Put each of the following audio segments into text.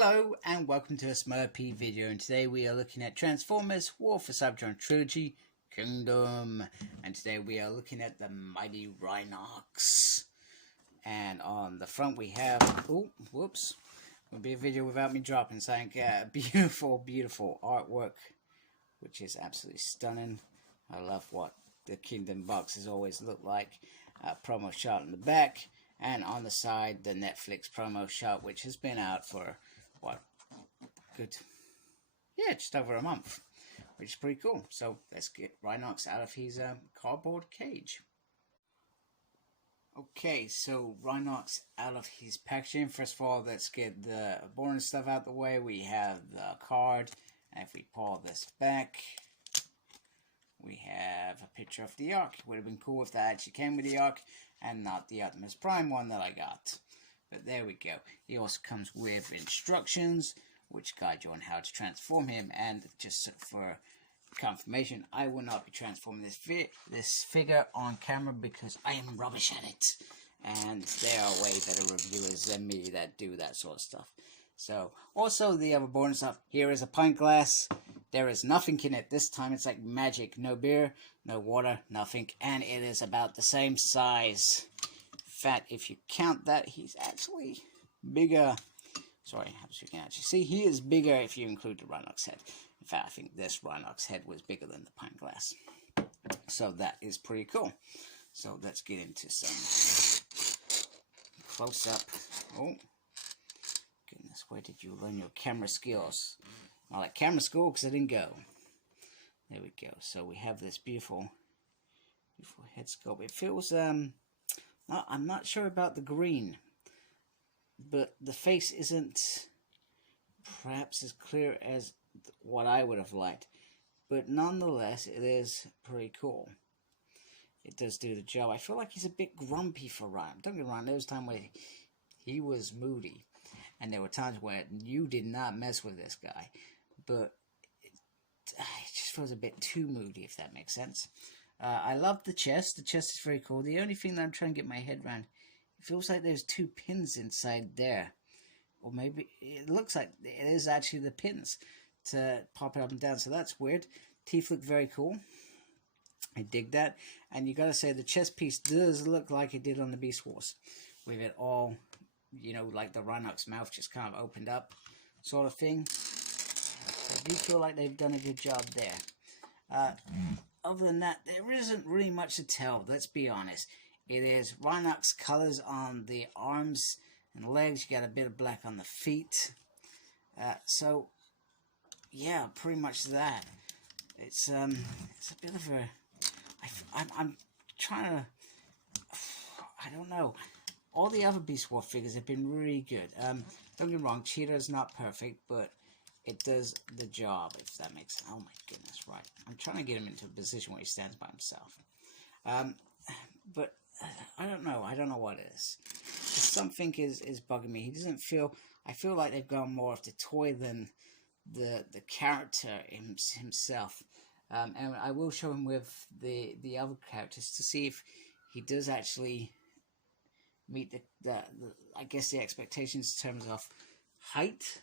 Hello and welcome to a Smurpy video, and today we are looking at Transformers War for Cybertron Trilogy Kingdom, and today we are looking at the mighty Rhinox. And on the front we have, oh whoops, will be a video without me dropping something. Beautiful artwork, which is absolutely stunning. I love what the Kingdom boxes always look like. Promo shot in the back, and on the side the Netflix promo shot, which has been out for what, just over a month, which is pretty cool. So let's get Rhinox out of his cardboard cage. Okay, so Rhinox out of his packaging. First of all, let's get the boring stuff out the way. We have the card, and if we pull this back, we have a picture of the Ark. It would have been cool if that actually came with the Ark and not the Optimus Prime one that I got. But there we go. He also comes with instructions which guide you on how to transform him. And just for confirmation, I will not be transforming this figure on camera because I am rubbish at it. And there are way better reviewers than me that do that sort of stuff. So, also the other boring stuff. Here is a pint glass. There is nothing in it. This time it's like magic. No beer, no water, nothing. And it is about the same size. In fact, if you count that, he's actually bigger. Sorry, as you can actually see, he is bigger if you include the Rhinox head. In fact, I think this Rhinox head was bigger than the pint glass. So that is pretty cool. So let's get into some close up. Oh, goodness, where did you learn your camera skills? Well, like camera school, because I didn't go. There we go. So we have this beautiful head sculpt. It feels, I'm not sure about the green, but the face isn't perhaps as clear as what I would have liked. But nonetheless, it is pretty cool. It does do the job. I feel like he's a bit grumpy for Ryan. Don't get me wrong, there was a time where he was moody. And there were times where you did not mess with this guy. But it just feels a bit too moody, if that makes sense. I love the chest. The chest is very cool. The only thing that I'm trying to get my head around, it feels like there's two pins inside there. Or maybe it looks like it is actually the pins to pop it up and down. So that's weird. Teeth look very cool. I dig that. And you gotta say, the chest piece does look like it did on the Beast Wars. With it all, you know, like the Rhinox mouth just kind of opened up, sort of thing. I do feel like they've done a good job there. Other than that, there isn't really much to tell, let's be honest. It is Rhinox colors on the arms and legs. You got a bit of black on the feet. So, yeah, pretty much that. It's a bit of a... I'm trying to... I don't know. All the other Beast War figures have been really good. Don't get me wrong, Cheetah is not perfect, but it does the job, if that makes sense. Oh my goodness, right. I'm trying to get him into a position where he stands by himself. But I don't know. I don't know what it is. Something is bugging me. He doesn't feel... I feel like they've gone more of the toy than the character himself. And I will show him with the other characters to see if he does actually meet the I guess the expectations in terms of height,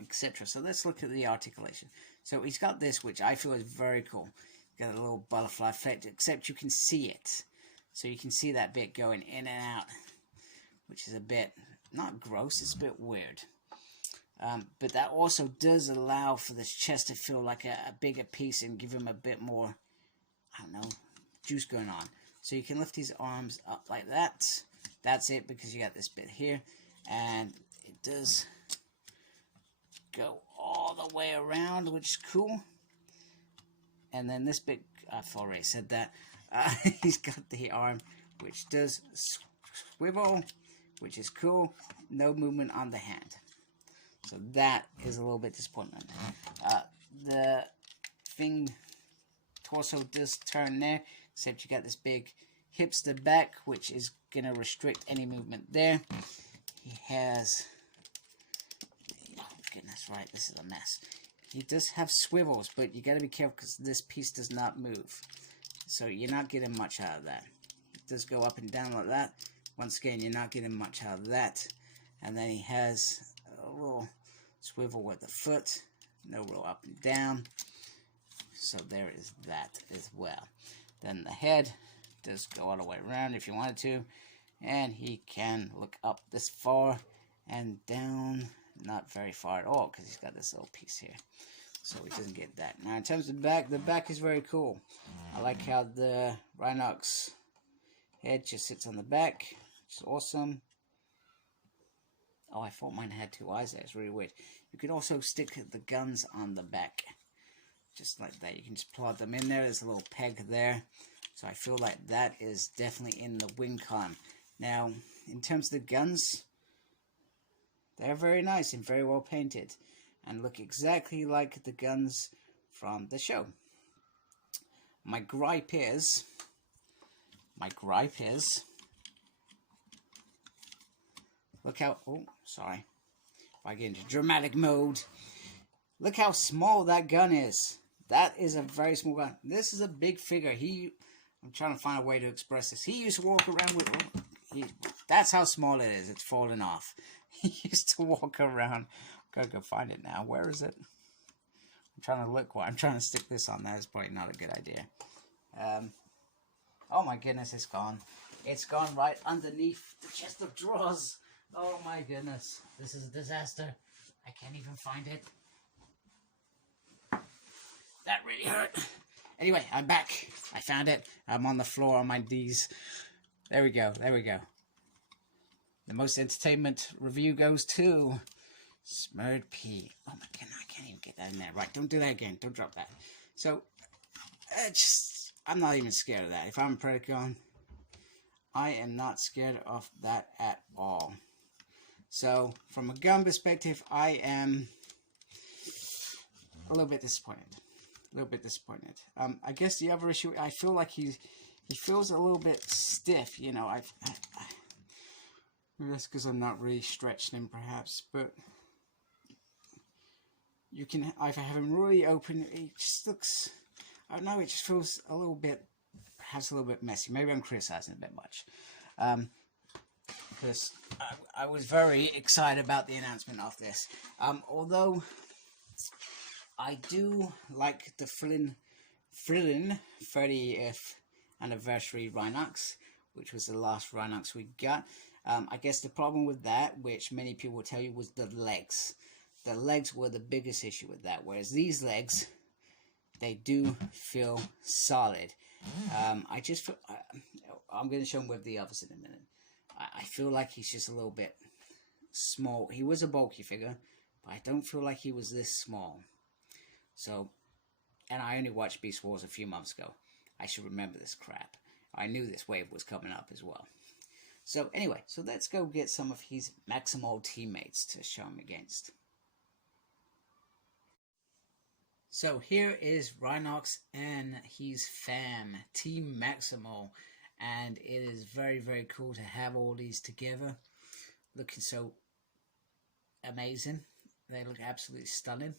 etc. So let's look at the articulation. So he's got this, which I feel is very cool. Got a little butterfly effect, except you can see it. So you can see that bit going in and out, which is a bit, not gross, it's a bit weird. But that also does allow for this chest to feel like a bigger piece and give him a bit more, I don't know, juice going on. So you can lift his arms up like that. That's it, because you got this bit here. And it does go all the way around, which is cool. And then this bit, I've already said that. He's got the arm, which does swivel, which is cool. No movement on the hand. So that is a little bit disappointing. The thing, torso does turn there, except you got this big hipster back, which is going to restrict any movement there. He has... Oh, goodness, right, this is a mess. He does have swivels, but you got to be careful because this piece does not move. So you're not getting much out of that. It does go up and down like that. Once again, you're not getting much out of that. And then he has a little swivel with the foot, no real up and down. So there is that as well. Then the head does go all the way around if you wanted to, and he can look up this far and down, not very far at all because he's got this little piece here, so he doesn't get that. Now in terms of the back is very cool. I like how the Rhinox head just sits on the back, which is awesome. Oh, I thought mine had two eyes there. It's really weird. You can also stick the guns on the back, just like that. You can just plug them in there. There's a little peg there. So I feel like that is definitely in the wing column. Now, in terms of the guns, they're very nice and very well painted, and look exactly like the guns from the show. My gripe is, look how, oh, sorry. If I get into dramatic mode, look how small that gun is. That is a very small gun. This is a big figure. I'm trying to find a way to express this. He used to walk around with, that's how small it is. It's falling off. He used to walk around. Gotta go find it now. Where is it? I'm trying to look. I'm trying to stick this on. That is probably not a good idea. Oh my goodness, it's gone. It's gone right underneath the chest of drawers. Oh my goodness. This is a disaster. I can't even find it. That really hurt. Anyway, I'm back. I found it. I'm on the floor on my knees. There we go. There we go. The most entertainment review goes to Smurd P. Oh my goodness, I can't even get that in there. Right, don't do that again. Don't drop that. So, I'm not even scared of that. If I'm a Predacon, I am not scared of that at all. So, from a gun perspective, I am a little bit disappointed. I guess the other issue, I feel like he feels a little bit stiff, you know. Maybe that's because I'm not really stretching him, perhaps, but you can either have him really open. It just looks, I don't know, it just feels a little bit, perhaps a little bit messy. Maybe I'm criticizing a bit much, because I was very excited about the announcement of this. Although I do like the thrilling 30th anniversary Rhinox, which was the last Rhinox we got. I guess the problem with that, which many people will tell you, was the legs. The legs were the biggest issue with that, whereas these legs, they do feel solid. I just feel, I'm going to show them with the others in a minute. I feel like he's just a little bit small. He was a bulky figure, but I don't feel like he was this small. So, and I only watched Beast Wars a few months ago. I should remember this crap. I knew this wave was coming up as well. So anyway, so let's go get some of his Maximal teammates to show him against. So here is Rhinox and his fam, Team Maximal. And it is very, very cool to have all these together. Looking so amazing. They look absolutely stunning.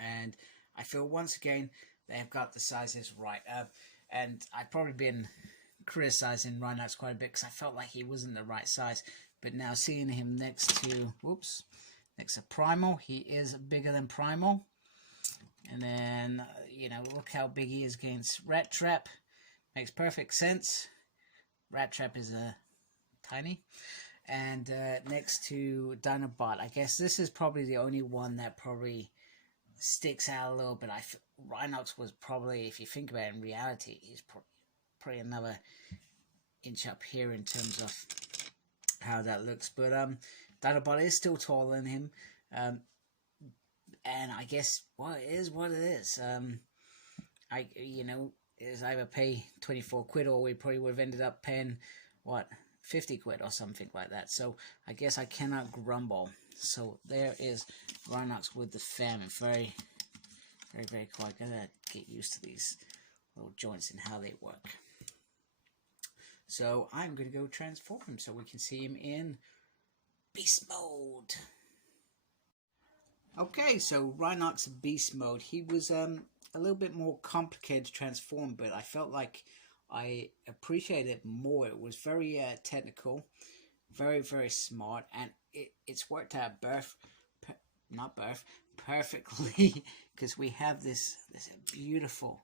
And I feel once again they have got the sizes right. And I've probably been criticizing Rhinox quite a bit because I felt like he wasn't the right size. But now seeing him next to Primal, he is bigger than Primal. And then, you know, look how big he is against Rat Trap. Makes perfect sense. Rat Trap is tiny. And next to Dinobot, I guess this is probably the only one that probably sticks out a little bit. Rhinox was probably, if you think about it in reality, he's probably another inch up here in terms of how that looks. But Dinobot is still taller than him. And I guess, well, it is what it is. It's either pay 24 quid or we probably would have ended up paying, 50 quid or something like that. So I guess I cannot grumble. So there is Rhinox with the fam. Very, very, very cool. I gotta get used to these little joints and how they work. So I'm gonna go transform him so we can see him in beast mode. Okay, so Rhinox Beast Mode. He was a little bit more complicated to transform, but I felt like I appreciated it more. It was very technical, very, very smart, and it's worked out perfectly because we have this beautiful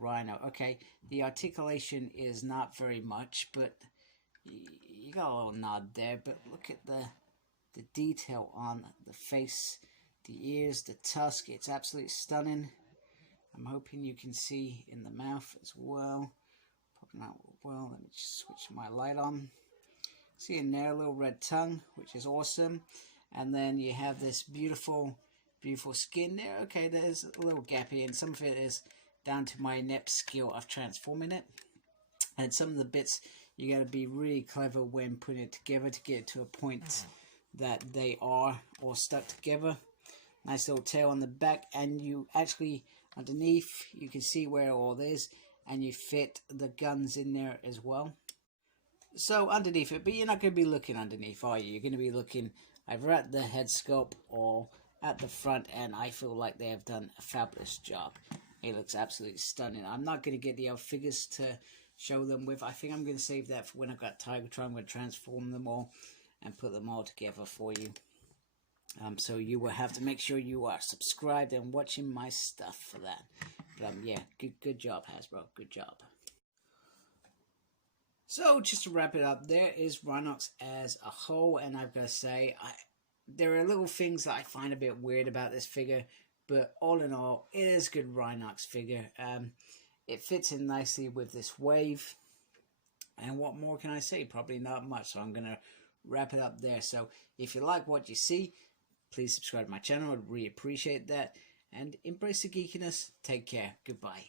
rhino. Okay, the articulation is not very much, but you got a little nod there. But look at the detail on the face, the ears, the tusk. It's absolutely stunning. I'm hoping you can see in the mouth as well. Popping out well. Let me just switch my light on. See in there a little red tongue, which is awesome. And then you have this beautiful skin there. Okay, there's a little gap here, and some of it is down to my inept skill of transforming it. And some of the bits you got to be really clever when putting it together to get it to a point that they are all stuck together. Nice little tail on the back, and you actually underneath you can see where it all is, and you fit the guns in there as well. So underneath it, but you're not going to be looking underneath, are you? You're going to be looking either at the head sculpt or at the front, and I feel like they have done a fabulous job. It looks absolutely stunning. I'm not going to get the other figures to show them with. I think I'm going to save that for when I've got Cybertron. I'm going to transform them all and put them all together for you. So you will have to make sure you are subscribed and watching my stuff for that. But yeah, good job, Hasbro. Good job. So just to wrap it up, there is Rhinox as a whole, and I've got to say, there are little things that I find a bit weird about this figure, but all in all, it is a good Rhinox figure. It fits in nicely with this wave, and what more can I say? Probably not much, so I'm going to wrap it up there. So if you like what you see, please subscribe to my channel. I'd really appreciate that, and embrace the geekiness. Take care. Goodbye.